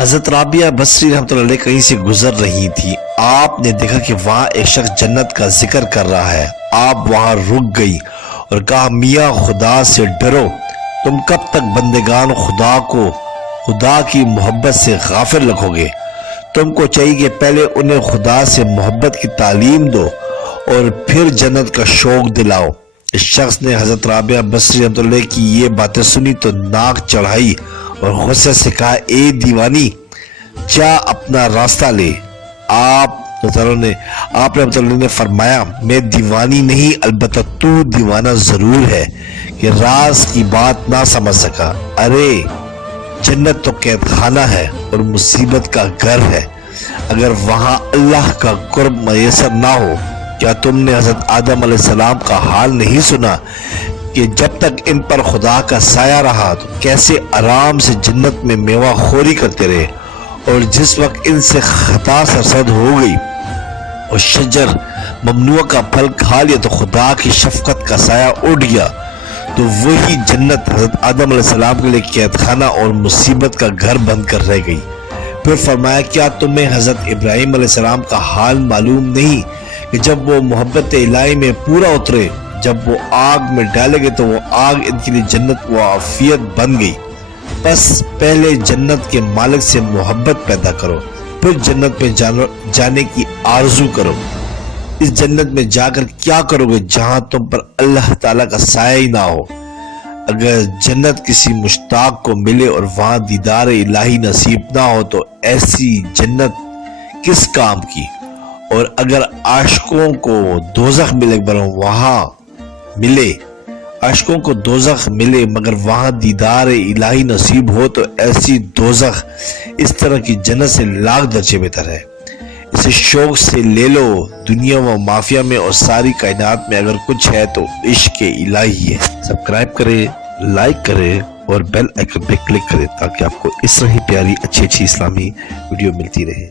حضرت رابعہ بصری رحمۃ اللہ علیہ کہیں سے گزر رہی تھی۔ آپ نے دیکھا کہ وہاں ایک شخص جنت کا ذکر کر رہا ہے۔ آپ وہاں رک گئی اور کہا میاں خدا سے ڈرو، تم کب تک بندگان خدا کی محبت سے غافل رکھو گے؟ تم کو چاہیے کہ پہلے انہیں خدا سے محبت کی تعلیم دو اور پھر جنت کا شوق دلاؤ۔ اس شخص نے حضرت رابعہ بصری رحمۃ اللہ علیہ کی یہ باتیں سنی تو ناک چڑھائی اور غصے سے کہا اے دیوانی، جا اپنا راستہ لے۔ آپ رحمۃ اللہ نے فرمایا میں دیوانی نہیں، البتہ تو دیوانہ ضرور ہے کہ راز کی بات نہ سمجھ سکا۔ ارے جنت تو قید خانہ ہے اور مصیبت کا گھر ہے، اگر وہاں اللہ کا قرب میسر نہ ہو۔ کیا تم نے حضرت آدم علیہ السلام کا حال نہیں سنا کہ جب تک ان پر خدا کا سایہ رہا تو کیسے آرام سے جنت میں میوہ خوری کرتے رہے، اور جس وقت ان سے خطا سرزد ہو گئی اور شجر ممنوع کا پھل کھا لیا تو خدا کی شفقت کا سایہ اٹھ گیا، تو وہی جنت حضرت آدم علیہ السلام کے لیے قید خانہ اور مصیبت کا گھر بن کر رہ گئی۔ پھر فرمایا کیا تمہیں حضرت ابراہیم علیہ السلام کا حال معلوم نہیں کہ جب وہ محبت الہی میں پورا اترے، جب وہ آگ میں ڈالے گئے تو وہ آگ ان کے لیے جنت و عافیت بن گئی۔ بس پہلے جنت کے مالک سے محبت پیدا کرو، پھر جنت میں جانے کی آرزو کرو۔ اس جنت میں جا کر کیا کرو گے جہاں تم پر اللہ تعالیٰ کا سایہ ہی نہ ہو؟ اگر جنت کسی مشتاق کو ملے اور وہاں دیدار الہی نصیب نہ ہو تو ایسی جنت کس کام کی؟ اور اگر عاشقوں کو دوزخ ملے مگر وہاں دیدار الہی نصیب ہو تو ایسی دوزخ اس طرح کی جنت سے لاکھ درجے بہتر ہے۔ اسے شوق سے لے لو، دنیا و مافیا میں اور ساری کائنات میں اگر کچھ ہے تو عشق الہی ہے۔ سبسکرائب کرے، لائک کرے اور بیل آئیکن پہ کلک کرے تاکہ آپ کو اس طرح ہی پیاری اچھی اسلامی ویڈیو ملتی رہے۔